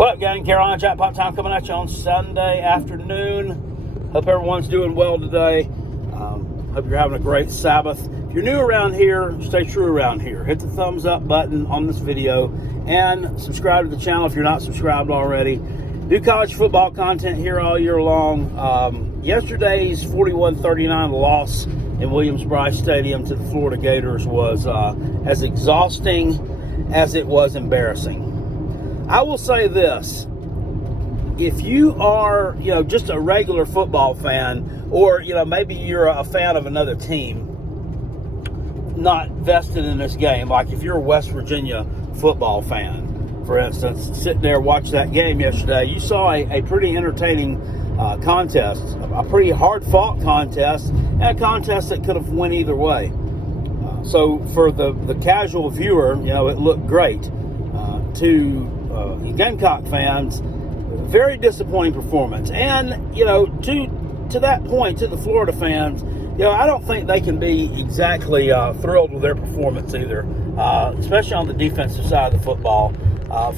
What up, gang? Carolina Jackpot time coming at you on Sunday afternoon. Hope everyone's doing well today. Hope you're having a great Sabbath. If you're new around here, stay true around here. Hit the thumbs up button on this video and subscribe to the channel if you're not subscribed already. Do college football content here all year long. Yesterday's 41-39 loss in Williams-Brice Stadium to the Florida Gators was as exhausting as it was embarrassing. I will say this: if you are, just a regular football fan, or maybe you're a fan of another team, not vested in this game, like if you're a West Virginia football fan, for instance, sitting there watching that game yesterday, you saw a pretty entertaining contest, a pretty hard-fought contest, and a contest that could have went either way. So for the casual viewer, it looked great. To Gamecock fans, very disappointing performance. And, to that point, to the Florida fans, I don't think they can be exactly thrilled with their performance either, especially on the defensive side of the football.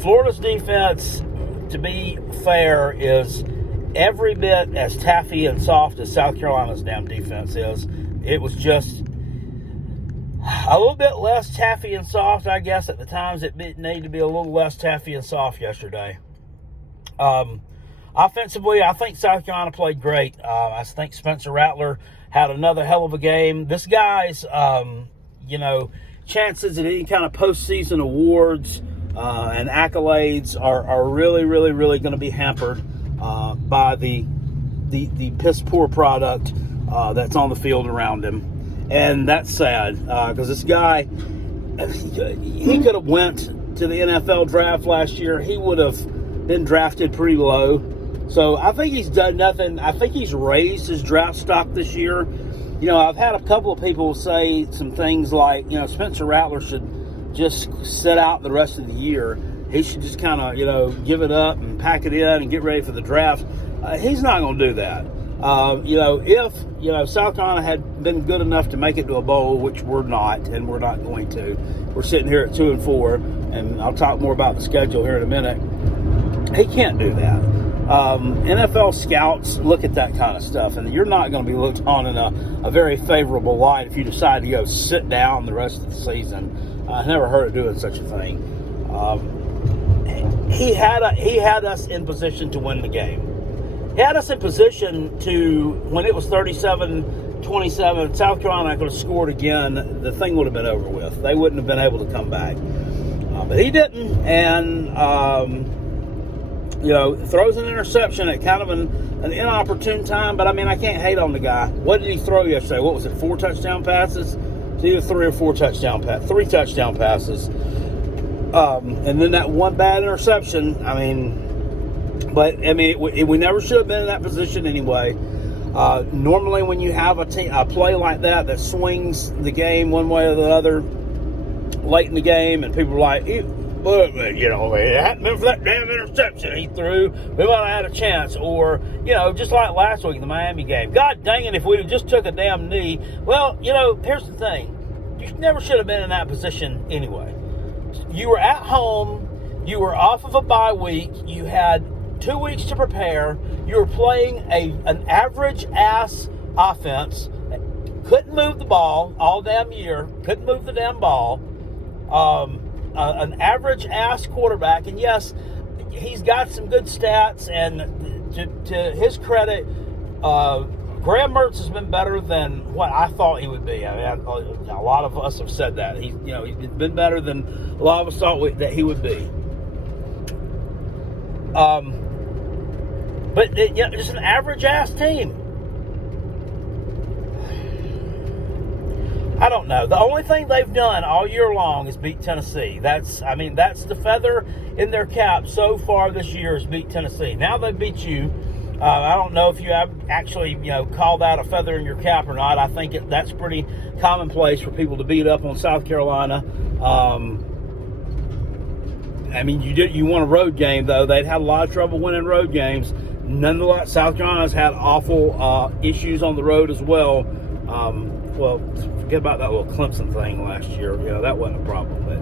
Florida's defense, to be fair, is every bit as taffy and soft as South Carolina's damn defense is. It was just a little bit less taffy and soft, I guess, at the times. It needed to be a little less taffy and soft yesterday. Offensively, I think South Carolina played great. I think Spencer Rattler had another hell of a game. This guy's, chances at any kind of postseason awards and accolades are really, really, really going to be hampered by the piss-poor product that's on the field around him. And that's sad because this guy, he could have went to the NFL draft last year. He would have been drafted pretty low. So I think he's done nothing. I think he's raised his draft stock this year. I've had a couple of people say some things like, Spencer Rattler should just sit out the rest of the year. He should just kind of, give it up and pack it in and get ready for the draft. He's not going to do that. If South Carolina had been good enough to make it to a bowl, which we're not, and we're not going to, we're sitting here at 2-4, and I'll talk more about the schedule here in a minute. He can't do that. NFL scouts look at that kind of stuff, and you're not going to be looked on in a very favorable light if you decide to go sit down the rest of the season. I never heard of doing such a thing. He had us in position to win the game. He had us in position to, when it was 37-27, South Carolina could have scored again. The thing would have been over with. They wouldn't have been able to come back. But he didn't, and, throws an interception at kind of an inopportune time. But, I can't hate on the guy. What did he throw yesterday? What was it, 4 touchdown passes? It's either 3 or 4 touchdown passes. 3 touchdown passes. And then that one bad interception, But, we never should have been in that position anyway. Normally when you have a play like that swings the game one way or the other late in the game, and people are like, it hadn't been for that damn interception he threw, we might have had a chance. Or, just like last week in the Miami game. God dang it, if we just took a damn knee. Well, here's the thing. You never should have been in that position anyway. You were at home. You were off of a bye week. You had 2 weeks to prepare. You were playing an average-ass offense. Couldn't move the ball all damn year. Couldn't move the damn ball. An average-ass quarterback. And, yes, he's got some good stats. And to his credit, Graham Mertz has been better than what I thought he would be. A lot of us have said that. He's been better than a lot of us thought that he would be. But it's an average-ass team. I don't know. The only thing they've done all year long is beat Tennessee. That's the feather in their cap so far this year is beat Tennessee. Now they beat you. I don't know if you have actually, call that a feather in your cap or not. I think that's pretty commonplace for people to beat up on South Carolina. You won a road game, though. They'd had a lot of trouble winning road games. Nonetheless, South Carolina's had awful issues on the road as well. Forget about that little Clemson thing last year. That wasn't a problem. But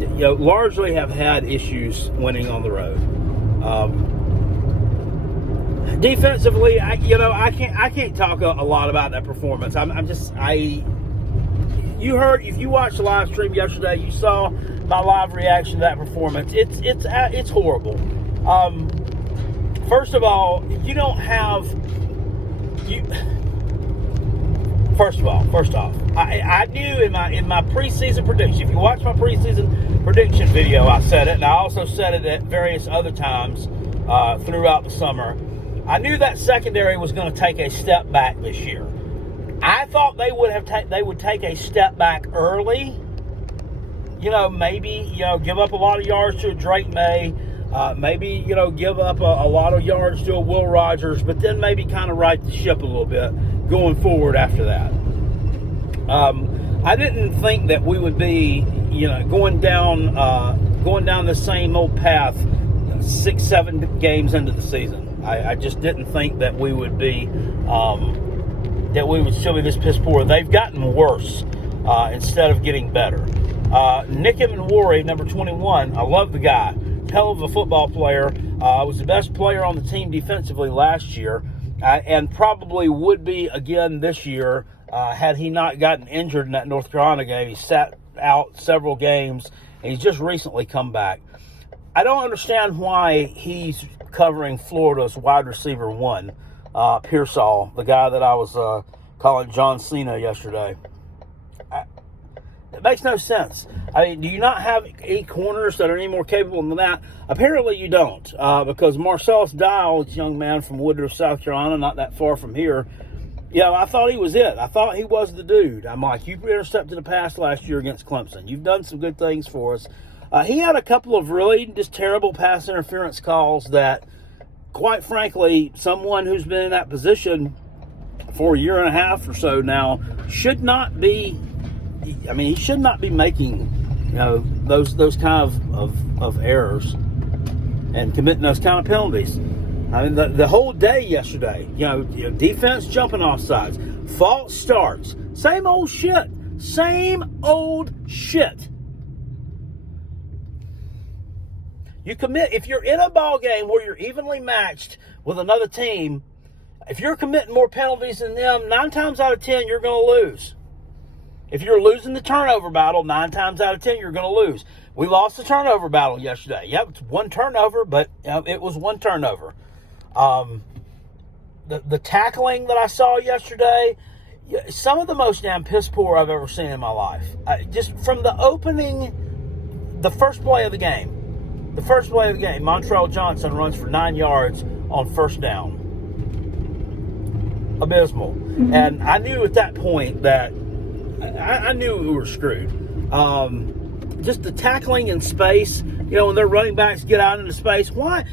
largely have had issues winning on the road. Defensively, I can't talk a lot about that performance. You heard, if you watched the live stream yesterday, you saw my live reaction to that performance. It's horrible. First of all, First off, I knew in my preseason prediction. If you watch my preseason prediction video, I said it, and I also said it at various other times throughout the summer. I knew that secondary was going to take a step back this year. I thought they would take a step back early. Maybe give up a lot of yards to a Drake May. Maybe give up a lot of yards to a Will Rogers, but then maybe kind of right the ship a little bit going forward after that. I didn't think that we would be going down the same old path 6-7 games into the season. I just didn't think that we would be still be this piss poor. They've gotten worse instead of getting better. Nick Emenwari, number 21, I love the guy. Hell of a football player. Was the best player on the team defensively last year, and probably would be again this year had he not gotten injured in that North Carolina game. He sat out several games, and he's just recently come back. I don't understand why he's covering Florida's wide receiver 1, Pearsall, the guy that I was calling John Cena yesterday. It makes no sense. I mean, do you not have any corners that are any more capable than that? Apparently you don't, because Marcellus Dial, this young man from Woodruff, South Carolina, not that far from here, I thought he was it. I thought he was the dude. I'm like, you intercepted the pass last year against Clemson. You've done some good things for us. He had a couple of really just terrible pass interference calls that, quite frankly, someone who's been in that position for a year and a half or so now should not be. I mean, he should not be making, those kind of errors and committing those kind of penalties. I mean, the whole day yesterday, defense jumping off sides, false starts, same old shit. You commit, if you're in a ball game where you're evenly matched with another team, if you're committing more penalties than them, 9 times out of 10, you're going to lose. If you're losing the turnover battle, 9 times out of 10, you're going to lose. We lost the turnover battle yesterday. Yep, it's one turnover, but it was one turnover. The tackling that I saw yesterday, some of the most damn piss poor I've ever seen in my life. Just from the first play of the game, Montrell Johnson runs for 9 yards on first down. Abysmal. And I knew at that point that I knew we were screwed. Just the tackling in space, when their running backs get out into space, why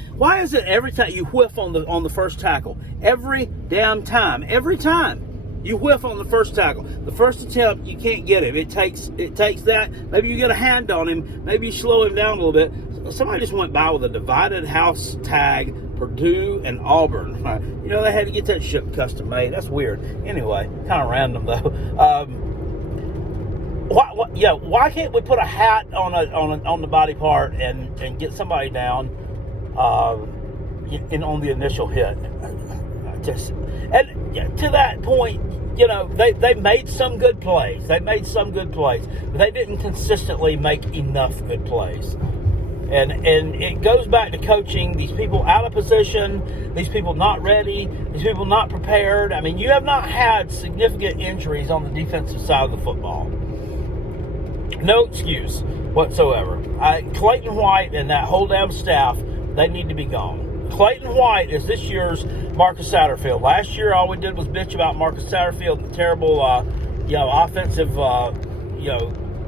is it every time you whiff on the first tackle? Every damn time. Every time you whiff on the first tackle. The first attempt, you can't get him. It takes that. Maybe you get a hand on him. Maybe you slow him down a little bit. Somebody just went by with a divided house tag, Purdue and Auburn. They had to get that shit custom made. That's weird. Anyway, kind of random though. Why can't we put a hat on the body part and get somebody down on the initial hit? To that point, they made some good plays. But they didn't consistently make enough good plays. And it goes back to coaching. These people out of position, these people not ready, these people not prepared. I mean, you have not had significant injuries on the defensive side of the football. No excuse whatsoever. Clayton White and that whole damn staff, they need to be gone. Clayton White is this year's Marcus Satterfield. Last year, all we did was bitch about Marcus Satterfield and the terrible, offensive,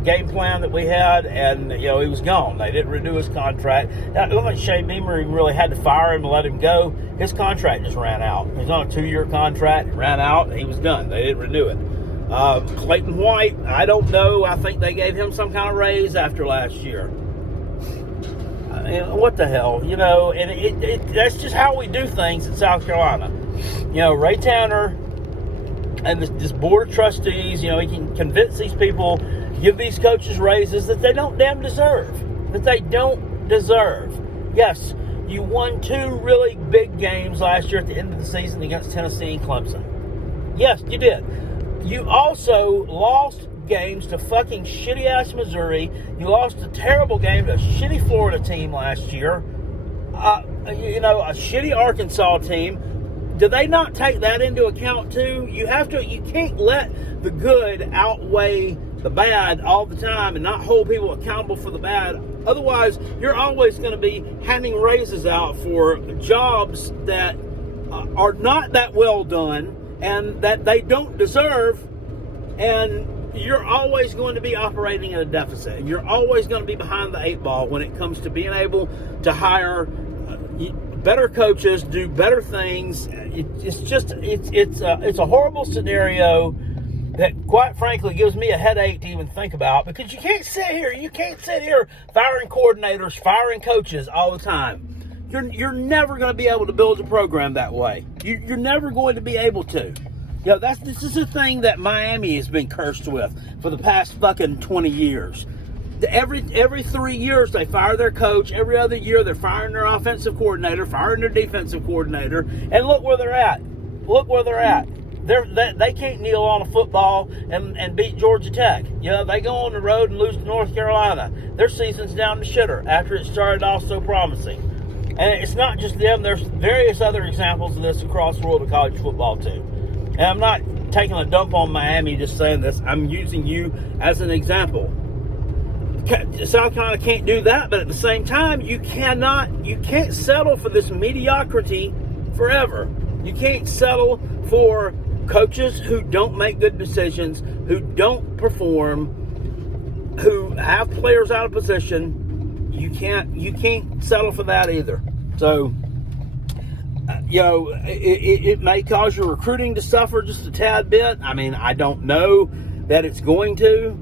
game plan that we had, and he was gone. They didn't renew his contract. It looked like Shane Beamer really had to fire him and let him go. His contract just ran out. He was on a 2-year contract. It ran out, and he was done. They didn't renew it. Clayton White, I don't know. I think they gave him some kind of raise after last year. What the hell, and that's just how we do things in South Carolina. Ray Tanner and this board of trustees, he can convince these people give these coaches raises that they don't damn deserve. That they don't deserve. Yes, you won 2 really big games last year at the end of the season against Tennessee and Clemson. Yes, you did. You also lost games to fucking shitty-ass Missouri. You lost a terrible game to a shitty Florida team last year. A shitty Arkansas team. Do they not take that into account too? You can't let the good outweigh the bad all the time and not hold people accountable for the bad. Otherwise, you're always going to be handing raises out for jobs that are not that well done and that they don't deserve, and you're always going to be operating at a deficit. And you're always going to be behind the 8 ball when it comes to being able to hire better coaches, do better things. It's a horrible scenario that, quite frankly, gives me a headache to even think about, because you can't sit here firing coordinators, firing coaches all the time. You're never going to be able to build a program that way. You're never going to be able to. This is a thing that Miami has been cursed with for the past fucking 20 years. Every 3 years they fire their coach. Every other year they're firing their offensive coordinator, firing their defensive coordinator, and look where they're at. They can't kneel on a football and beat Georgia Tech. They go on the road and lose to North Carolina. Their season's down the shitter after it started off so promising. And it's not just them. There's various other examples of this across the world of college football too. And I'm not taking a dump on Miami just saying this. I'm using you as an example. South Carolina can't do that, but at the same time, you can't settle for this mediocrity forever. You can't settle for coaches who don't make good decisions, who don't perform, who have players out of position. You can't settle for that either. So, it may cause your recruiting to suffer just a tad bit. I mean, I don't know that it's going to.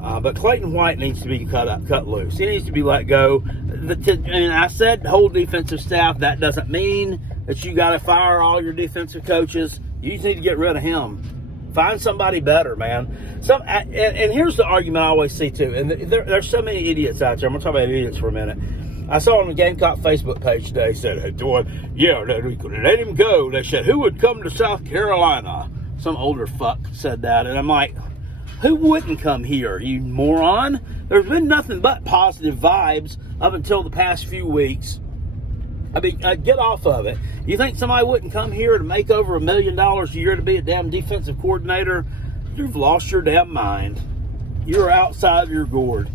But Clayton White needs to be cut loose. He needs to be let go. And I said whole defensive staff. That doesn't mean that you got to fire all your defensive coaches. You just need to get rid of him. Find somebody better, man. And here's the argument I always see too. And there's so many idiots out there. I'm going to talk about idiots for a minute. I saw on the Gamecock Facebook page today, said, let him go. They said, who would come to South Carolina? Some older fuck said that. And I'm like, who wouldn't come here, you moron? There's been nothing but positive vibes up until the past few weeks. I mean, get off of it. You think somebody wouldn't come here to make over $1 million a year to be a damn defensive coordinator? You've lost your damn mind. You're outside of your gourd.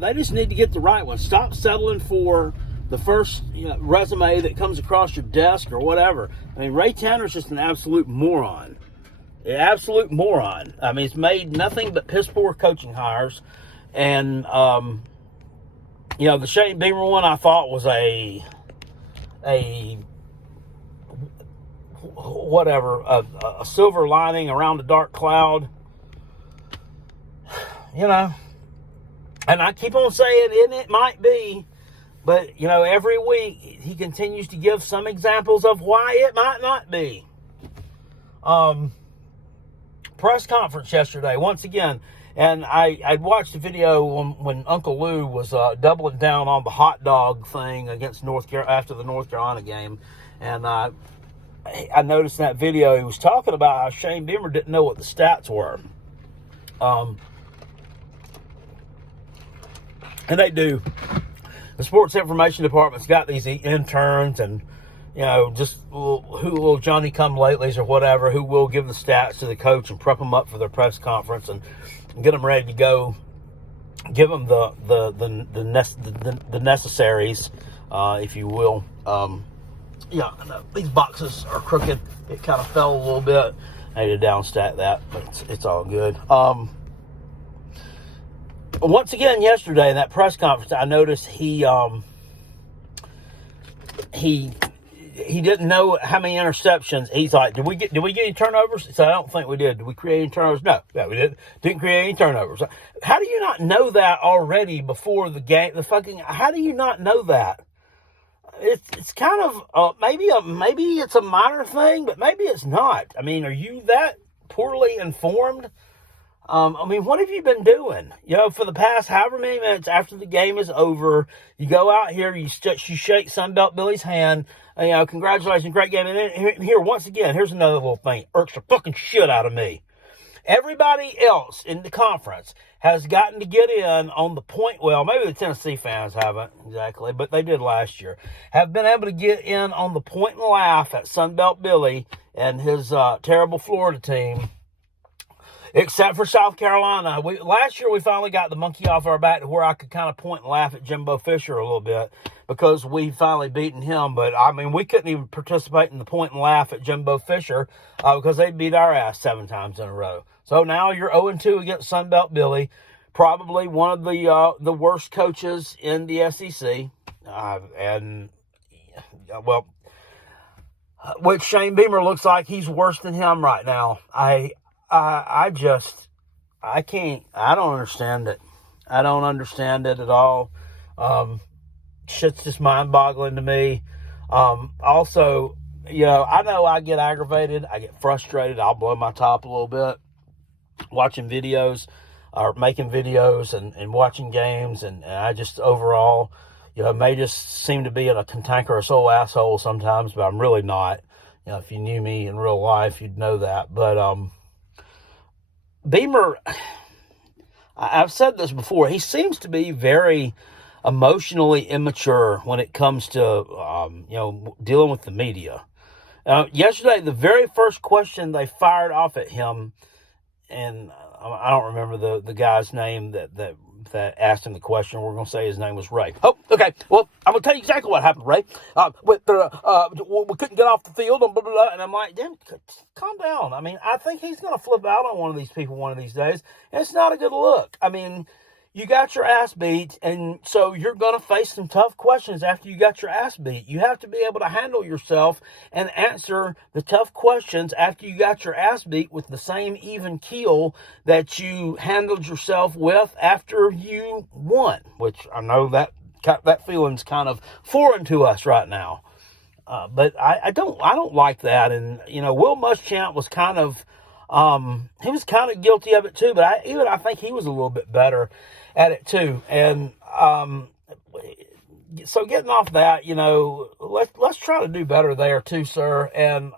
They just need to get the right one. Stop settling for the first resume that comes across your desk or whatever. I mean, Ray Tanner's just an absolute moron. Absolute moron. I mean, it's made nothing but piss poor coaching hires. And, the Shane Beamer one I thought was a silver lining around a dark cloud. And I keep on saying, and it might be, but, every week he continues to give some examples of why it might not be. Press conference yesterday, once again, and I watched the video when Uncle Lou was doubling down on the hot dog thing against after the North Carolina game, and I noticed in that video he was talking about how Shane Beamer didn't know what the stats were. And they do. The sports information department's got these interns and, just little Johnny-come-latelys or whatever who will give the stats to the coach and prep them up for their press conference and get them ready to go. Give them the necessaries, if you will. These boxes are crooked. It kind of fell a little bit. I need to downstack that, but it's all good. Once again, yesterday in that press conference, I noticed he didn't know how many interceptions. He's like, did we get any turnovers? He said, I don't think we did. Did we create any turnovers? No, we didn't create any turnovers. How do you not know that already before the game? How do you not know that? It's kind of maybe it's a minor thing, but maybe it's not. I mean, are you that poorly informed? I mean, what have you been doing? For the past however many minutes after the game is over, you go out here, you shake Sunbelt Billy's hand. Congratulations, great game. And then here, once again, here's another little thing. Irks the fucking shit out of me. Everybody else in the conference has gotten to get in on the point. Well, maybe the Tennessee fans haven't exactly, but they did last year. Have been able to get in on the point and laugh at Sunbelt Billy and his terrible Florida team. Except for South Carolina. Last year we finally got the monkey off our back to where I could kind of point and laugh at Jimbo Fisher a little bit because we finally beaten him. But, I mean, we couldn't even participate in the point and laugh at Jimbo Fisher because they beat our ass 7 times in a row. So now you're 0-2 against Sunbelt Billy, probably one of the worst coaches in the SEC. Which Shane Beamer looks like he's worse than him right now. I don't understand it. I don't understand it at all. Shit's just mind-boggling to me. Also, I know I get aggravated. I get frustrated. I'll blow my top a little bit watching videos or making videos and watching games. And I just overall, may just seem to be in a cantankerous old asshole sometimes, but I'm really not. If you knew me in real life, you'd know that. But, Beamer, I've said this before, he seems to be very emotionally immature when it comes to, dealing with the media. Yesterday, the very first question they fired off at him, and I don't remember the guy's name that asked him the question. We're going to say his name was Ray. Oh, okay. Well, I'm going to tell you exactly what happened, Ray. We couldn't get off the field, and blah, blah, blah. And I'm like, damn, calm down. I mean, I think he's going to flip out on one of these people one of these days. And it's not a good look. I mean, you got your ass beat, and so you're going to face some tough questions after you got your ass beat. You have to be able to handle yourself and answer the tough questions after you got your ass beat with the same even keel that you handled yourself with after you won, which I know that feeling's kind of foreign to us right now. But I don't like that. And, Will Muschamp was kind of, he was kind of guilty of it too, but I think he was a little bit better at it too. And, so getting off that, let's try to do better there too, sir. And,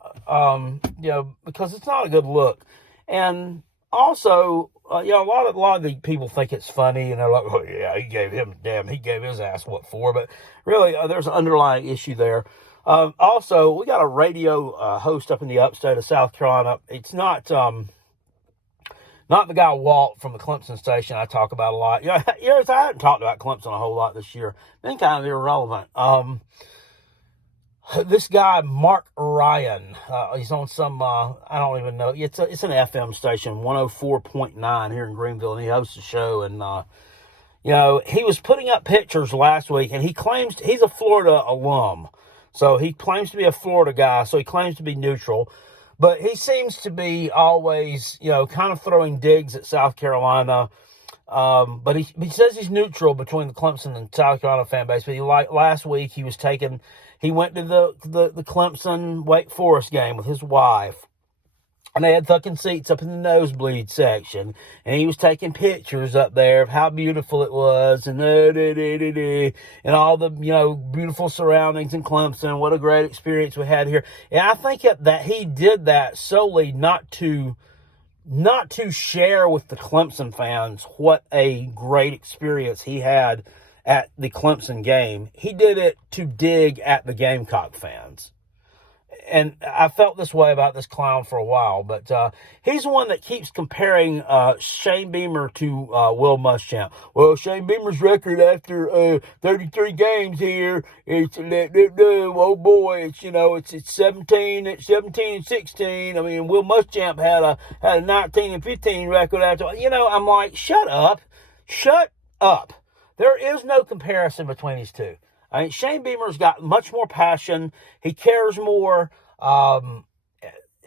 because it's not a good look. And also, a lot of the people think it's funny, and they're like, oh yeah, he gave his ass what for? But really, there's an underlying issue there. Also, we got a radio host up in the upstate of South Carolina. It's not the guy Walt from the Clemson station I talk about a lot. I haven't talked about Clemson a whole lot this year. Been kind of irrelevant. This guy, Mark Ryan, he's on some, I don't even know. It's an FM station, 104.9 here in Greenville, and he hosts a show. And, he was putting up pictures last week, and he claims he's a Florida alum. So he claims to be a Florida guy, so he claims to be neutral. But he seems to be always, kind of throwing digs at South Carolina. But he says he's neutral between the Clemson and South Carolina fan base. But last week he went to the Clemson Wake Forest game with his wife. And they had fucking seats up in the nosebleed section. And he was taking pictures up there of how beautiful it was. And all the, beautiful surroundings in Clemson. What a great experience we had here. And I think that he did that solely not to share with the Clemson fans what a great experience he had at the Clemson game. He did it to dig at the Gamecock fans. And I felt this way about this clown for a while, but he's the one that keeps comparing Shane Beamer to Will Muschamp. Well, Shane Beamer's record after 33 games here, it's oh boy, it's 17 and 16. I mean, Will Muschamp had a 19 and 15 record after. I'm like, shut up. There is no comparison between these two. I mean, Shane Beamer's got much more passion. He cares more.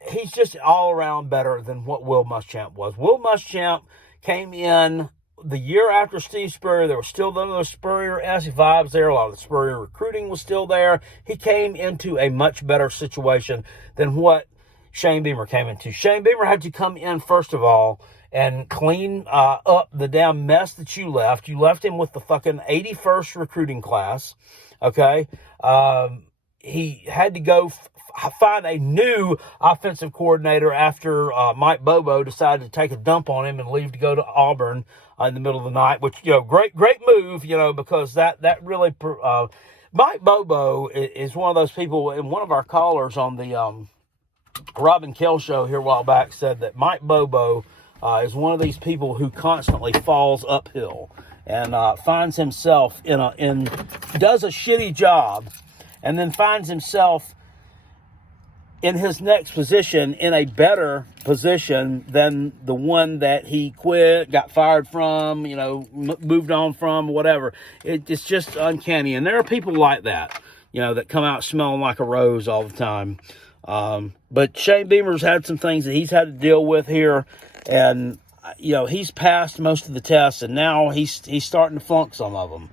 He's just all around better than what Will Muschamp was. Will Muschamp came in the year after Steve Spurrier. There was still those Spurrier-esque vibes there. A lot of the Spurrier recruiting was still there. He came into a much better situation than what Shane Beamer came into. Shane Beamer had to come in, first of all, and clean up the damn mess that you left. You left him with the fucking 81st recruiting class, okay? He had to go find a new offensive coordinator after Mike Bobo decided to take a dump on him and leave to go to Auburn in the middle of the night, which, great move, because that really, Mike Bobo is one of those people, and one of our callers on the Robin Kell show here a while back said that Mike Bobo is one of these people who constantly falls uphill and finds himself does a shitty job and then finds himself in his next position in a better position than the one that he quit, got fired from, moved on from, whatever. It's just uncanny. And there are people like that, that come out smelling like a rose all the time. But Shane Beamer's had some things that he's had to deal with here. And, he's passed most of the tests, and now he's starting to flunk some of them.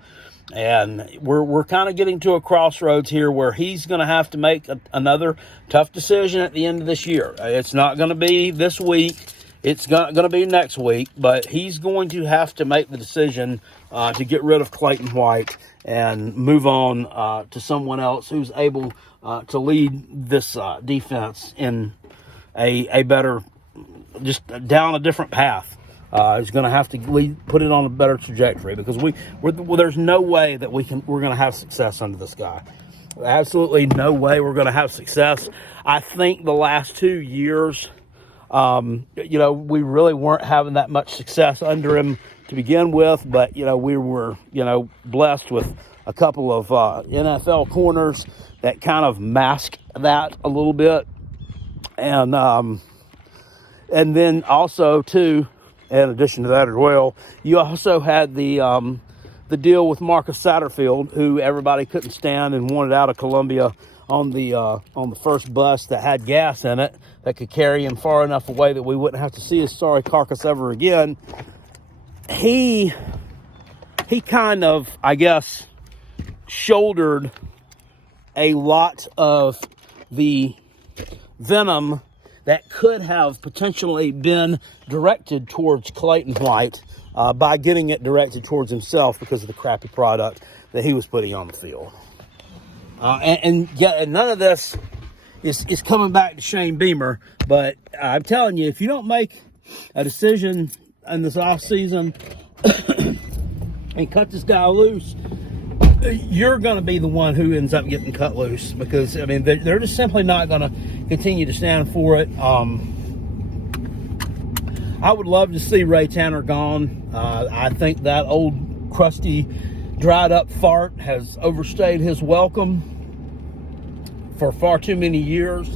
And we're kind of getting to a crossroads here where he's going to have to make another tough decision at the end of this year. It's not going to be this week. It's going to be next week. But he's going to have to make the decision to get rid of Clayton White and move on to someone else who's able to lead this defense in a better, just down a different path. Is going to have to put it on a better trajectory, because there's no way that we're going to have success under this guy. Absolutely no way we're going to have success. I think the last 2 years, we really weren't having that much success under him to begin with, but we were blessed with a couple of NFL corners that kind of mask that a little bit, and then also too. In addition to that as well, you also had the deal with Marcus Satterfield, who everybody couldn't stand and wanted out of Columbia on the first bus that had gas in it that could carry him far enough away that we wouldn't have to see his sorry carcass ever again. He kind of, I guess, shouldered a lot of the venom that could have potentially been directed towards Clayton White by getting it directed towards himself because of the crappy product that he was putting on the field. And none of this is coming back to Shane Beamer, but I'm telling you, if you don't make a decision in this offseason and cut this guy loose, you're going to be the one who ends up getting cut loose, because, they're just simply not going to continue to stand for it. I would love to see Ray Tanner gone. I think that old, crusty, dried up fart has overstayed his welcome for far too many years.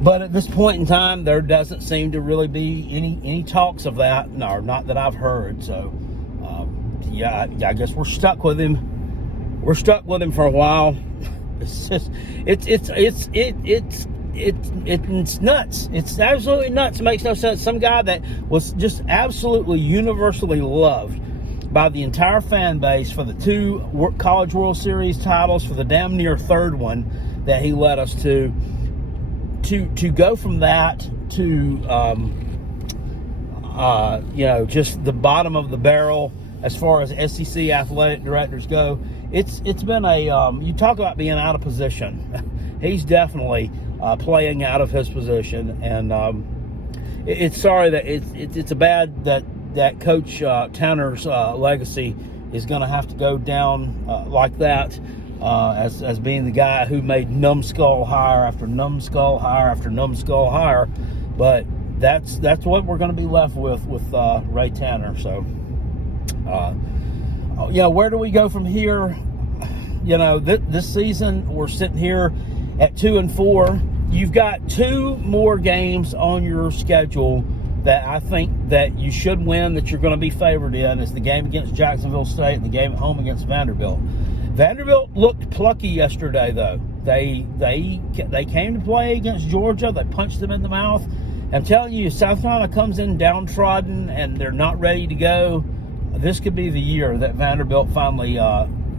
But at this point in time, there doesn't seem to really be any talks of that, no, not that I've heard. So, I guess we're stuck with him. We're stuck with him for a while. It's just, it's nuts. It's absolutely nuts. It makes no sense. Some guy that was just absolutely universally loved by the entire fan base for the 2 College World Series titles, for the damn near third one that he led us to go from that to just the bottom of the barrel as far as SEC athletic directors go. It's been you talk about being out of position. He's definitely playing out of his position, and it's sorry that it's a bad that Coach Tanner's legacy is going to have to go down like that, as being the guy who made numbskull hire after numbskull hire after numbskull hire. But that's what we're going to be left with Ray Tanner. So, where do we go from here? This season we're sitting here at 2-4. You've got 2 more games on your schedule that I think that you should win, that you're going to be favored in. Is the game against Jacksonville State and the game at home against Vanderbilt. Vanderbilt looked plucky yesterday, though. They came to play against Georgia. They punched them in the mouth. I'm telling you, South Carolina comes in downtrodden and they're not ready to go. This could be the year that Vanderbilt finally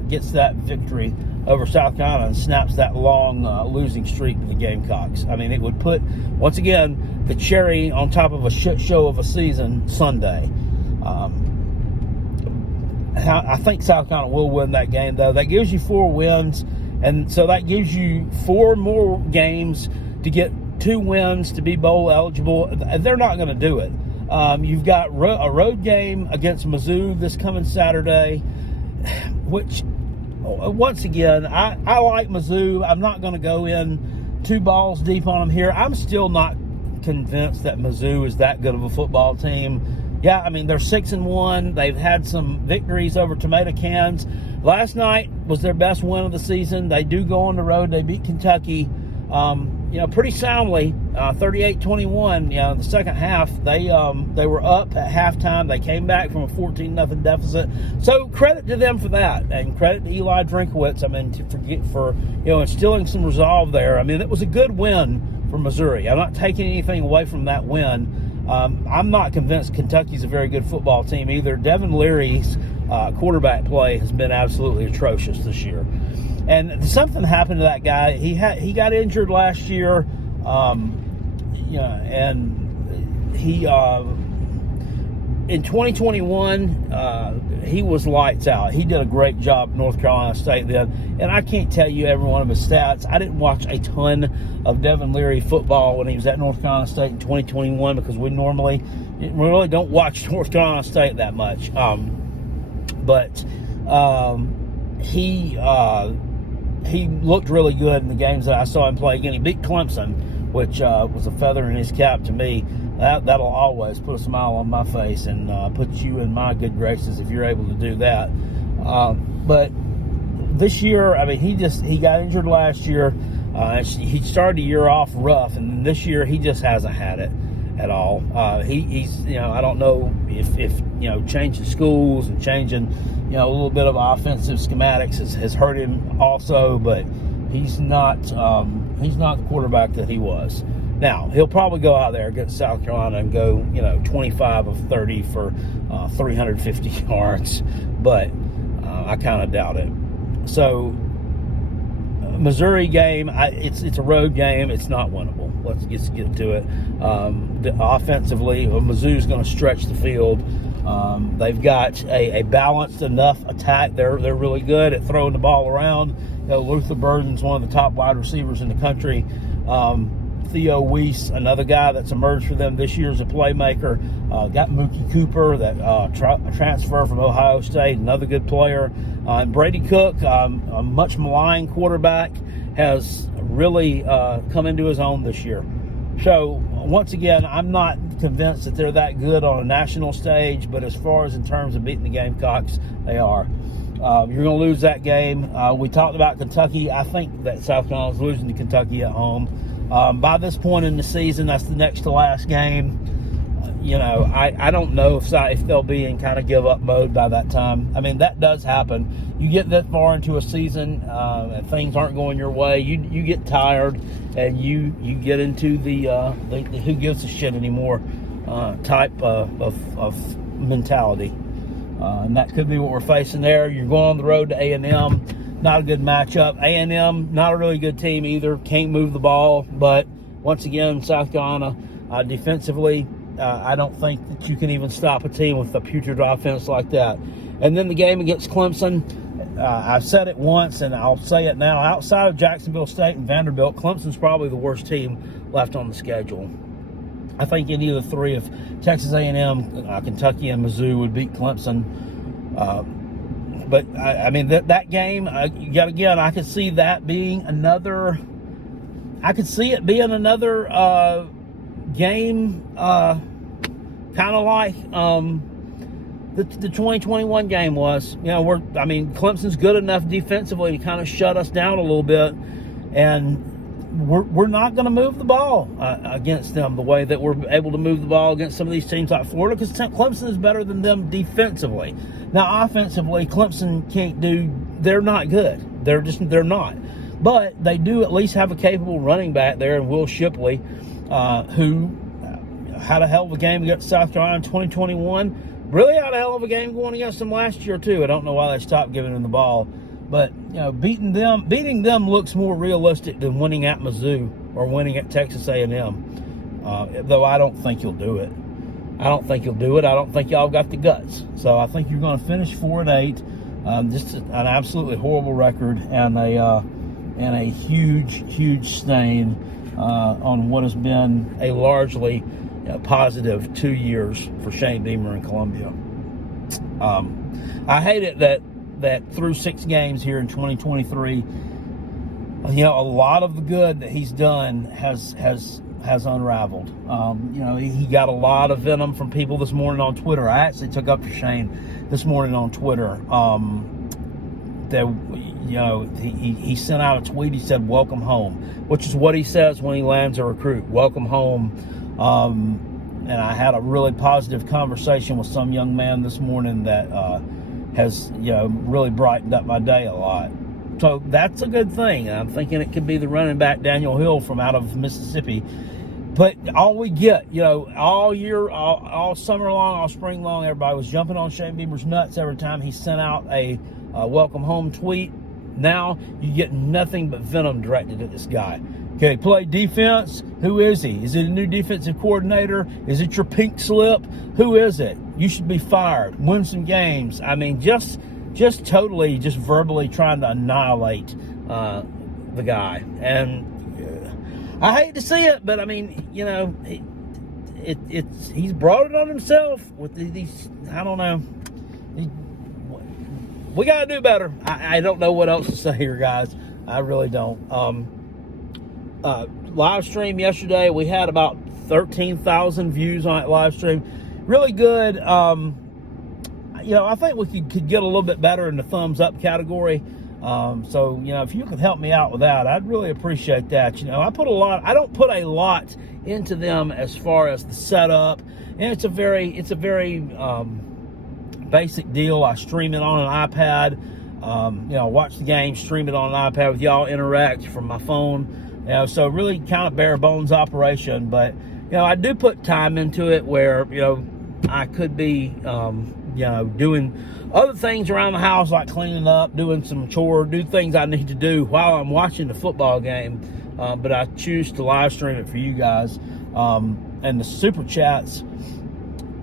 gets that victory over South Carolina and snaps that long losing streak to the Gamecocks. I mean, it would put, once again, the cherry on top of a shit show of a season Sunday. I think South Carolina will win that game, though. That gives you 4 wins, and so that gives you 4 more games to get 2 wins to be bowl eligible. They're not going to do it. You've got a road game against Mizzou this coming Saturday, which, once again, I like Mizzou. I'm not going to go in 2 balls deep on them here. I'm still not convinced that Mizzou is that good of a football team. Yeah, I mean, they're 6-1. They've had some victories over tomato cans. Last night was their best win of the season. They do go on the road. They beat Kentucky, pretty soundly, 38-21. The second half, they were up at halftime. They came back from a 14-0 deficit. So credit to them for that, and credit to Eli Drinkowitz. I mean, for instilling some resolve there. I mean, it was a good win for Missouri. I'm not taking anything away from that win. I'm not convinced Kentucky's a very good football team either. Devin Leary's quarterback play has been absolutely atrocious this year. And something happened to that guy. He got injured last year, and he in 2021 he was lights out. He did a great job at North Carolina State then, and I can't tell you every one of his stats. I didn't watch a ton of Devin Leary football when he was at North Carolina State in 2021 because we really don't watch North Carolina State that much. But he looked really good in the games that I saw him play. Again, he beat Clemson, which was a feather in his cap to me. That'll always put a smile on my face and put you in my good graces if you're able to do that. But this year, I mean, he got injured last year. He started the year off rough, and this year he just hasn't had it at all. He's I don't know if changing schools and changing a little bit of offensive schematics has hurt him also, but he's not the quarterback that he was. Now, he'll probably go out there against South Carolina and go, 25 of 30 for 350 yards, but I kind of doubt it. So, Missouri game, it's a road game. It's not winnable. Let's just get to it. Offensively, Mizzou's going to stretch the field. They've got a balanced enough attack. They're really good at throwing the ball around. Luther Burden's one of the top wide receivers in the country. Theo Weiss, another guy that's emerged for them this year as a playmaker. Got Mookie Cooper, that transfer from Ohio State, another good player. And Brady Cook, a much maligned quarterback, has really come into his own this year. So, once again, I'm not convinced that they're that good on a national stage, but as far as in terms of beating the Gamecocks, they are. You're going to lose that game. We talked about Kentucky. I think that South Carolina's losing to Kentucky at home. By this point in the season, that's the next to last game. I don't know if they'll be in kind of give up mode by that time. I mean, that does happen. You get that far into a season and things aren't going your way. You get tired and you get into the who gives a shit anymore type of mentality. And that could be what we're facing there. You're going on the road to A&M. Not a good matchup. A&M, not a really good team either. Can't move the ball. But once again, South Carolina, defensively, I don't think that you can even stop a team with a putrid offense like that. And then the game against Clemson, I've said it once and I'll say it now. Outside of Jacksonville State and Vanderbilt, Clemson's probably the worst team left on the schedule. I think any of the three, if Texas A&M, Kentucky, and Mizzou would beat Clemson. But I mean that game, yet again, I could see that being another. I could see it being another game, kind of like the 2021 game was. Clemson's good enough defensively to kind of shut us down a little bit, and we're not going to move the ball against them the way that we're able to move the ball against some of these teams like Florida, because Clemson is better than them defensively. Now, offensively, Clemson can't do. They're not good. They're not. But they do at least have a capable running back there in Will Shipley, who had a hell of a game against South Carolina in 2021. Really had a hell of a game going against them last year, too. I don't know why they stopped giving him the ball. But beating them looks more realistic than winning at Mizzou or winning at Texas A&M. Though I don't think you'll do it. I don't think y'all got the guts. So I think you're going to finish 4-8. Just an absolutely horrible record and a huge stain on what has been a largely positive 2 years for Shane Beamer in Columbia. I hate it that through 6 games here in 2023, a lot of the good that he's done has unraveled. He got a lot of venom from people this morning on Twitter. I actually took up for Shane this morning on Twitter. He sent out a tweet. He said, "Welcome home," which is what he says when he lands a recruit. Welcome home. And I had a really positive conversation with some young man this morning that has really brightened up my day a lot. So that's a good thing. I'm thinking it could be the running back Daniel Hill from out of Mississippi. But all we get, all year, all summer long, all spring long, everybody was jumping on Shane Beamer's nuts every time he sent out a welcome home tweet. Now you get nothing but venom directed at this guy. Okay, play defense. Who is he? Is it a new defensive coordinator? Is it your pink slip? Who is it? You should be fired. Win some games. I mean, just totally, just verbally trying to annihilate the guy. And I hate to see it, but I mean, he's brought it on himself with these. I don't know. We got to do better. I don't know what else to say here, guys. I really don't. Live stream yesterday, we had about 13,000 views on that live stream. Really good. I think we could get a little bit better in the thumbs up category. So if you could help me out with that, I'd really appreciate that. I don't put a lot into them as far as the setup, and it's a very basic deal. I stream it on an iPad. Watch the game, stream it on an iPad with y'all, interact from my phone. So really kind of bare bones operation, but I do put time into it where I could be doing other things around the house, like cleaning up, doing some chore, do things I need to do while I'm watching the football game. But I choose to live stream it for you guys. And the super chats,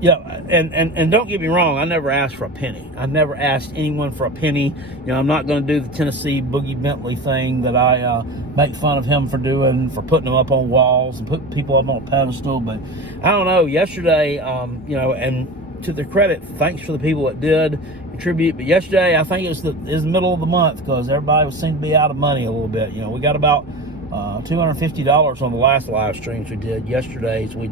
and don't get me wrong, I never asked for a penny. I never asked anyone for a penny. I'm not going to do the Tennessee Boogie Bentley thing that I make fun of him for doing, for putting them up on walls and putting people up on a pedestal. But I don't know, yesterday, and to their credit, thanks for the people that did contribute. But yesterday, I think it was the middle of the month, because everybody seemed to be out of money a little bit. We got about $250 on the last live streams we did. Yesterday's we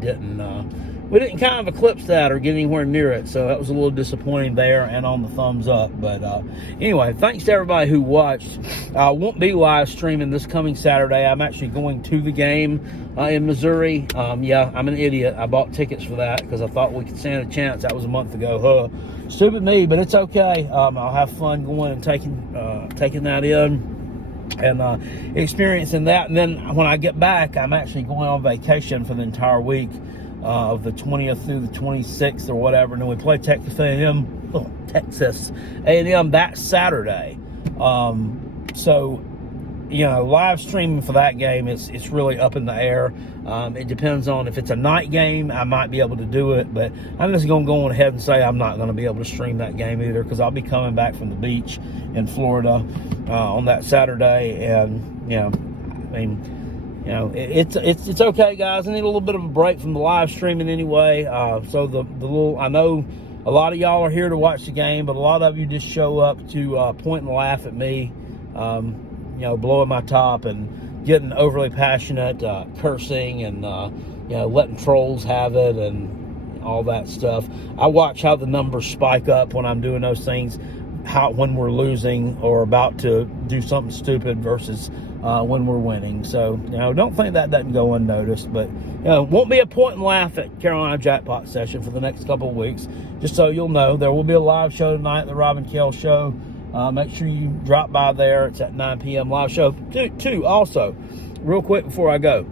didn't kind of eclipse that or get anywhere near it, so that was a little disappointing there, and on the thumbs up. But anyway, thanks to everybody who watched. I won't be live streaming this coming Saturday. I'm actually going to the game in Missouri. I'm an idiot. I bought tickets for that because I thought we could stand a chance. That was a month ago. Stupid me, but it's okay. I'll have fun going and taking that in and experiencing that. And then when I get back, I'm actually going on vacation for the entire week. Of the 20th through the 26th or whatever, and then we play Texas A&M that Saturday. So live streaming for that game it's really up in the air. It depends on if it's a night game. I might be able to do it, but I'm just going to go on ahead and say I'm not going to be able to stream that game either, because I'll be coming back from the beach in Florida on that Saturday, and it's okay, guys. I need a little bit of a break from the live streaming anyway. So the little, I know a lot of y'all are here to watch the game, but a lot of you just show up to point and laugh at me, blowing my top and getting overly passionate, cursing and letting trolls have it and all that stuff. I watch how the numbers spike up when I'm doing those things, when we're losing or about to do something stupid versus when we're winning. So, don't think that doesn't go unnoticed. But, won't be a point and laugh at Carolina Jackpot session for the next couple of weeks. Just so you'll know, there will be a live show tonight, the Rob and Kell Show. Make sure you drop by there. It's at 9 p.m. live show. Two, also, real quick before I go,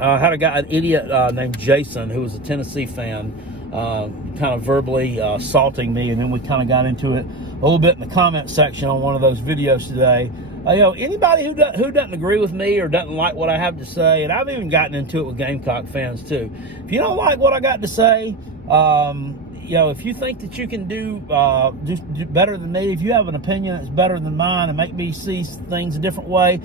I had an idiot named Jason, who was a Tennessee fan, kind of verbally assaulting me, and then we kind of got into it a little bit in the comment section on one of those videos today. Anybody who doesn't agree with me or doesn't like what I have to say, and I've even gotten into it with Gamecock fans too. If you don't like what I got to say, if you think that you can do better than me, if you have an opinion that's better than mine and make me see things a different way,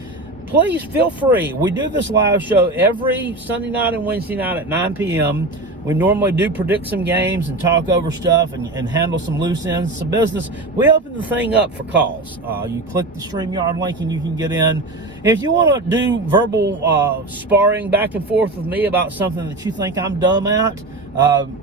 please feel free. We do this live show every Sunday night and Wednesday night at 9 p.m. We normally do predict some games and talk over stuff and handle some loose ends, some business. We open the thing up for calls. You click the StreamYard link and you can get in. If you want to do verbal sparring back and forth with me about something that you think I'm dumb at,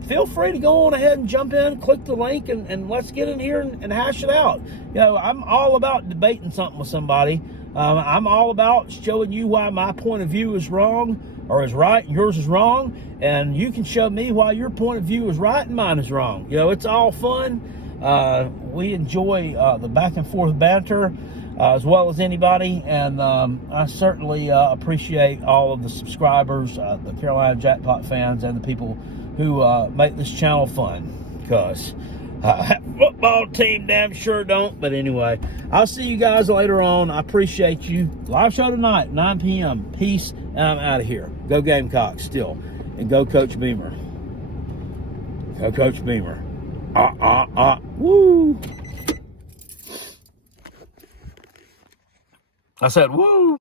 feel free to go on ahead and jump in, click the link, and let's get in here and hash it out. I'm all about debating something with somebody. I'm all about showing you why my point of view is wrong or is right, and yours is wrong, and you can show me why your point of view is right and mine is wrong. It's all fun. We enjoy the back and forth banter as well as anybody, and I certainly appreciate all of the subscribers, the Carolina Jackpot fans, and the people who make this channel fun, because football team damn sure don't. But anyway, I'll see you guys later on. I appreciate you. Live show tonight, 9 p.m. Peace, and I'm out of here. Go Gamecocks still, and go Coach Beamer. Go Coach Beamer. Woo! I said woo!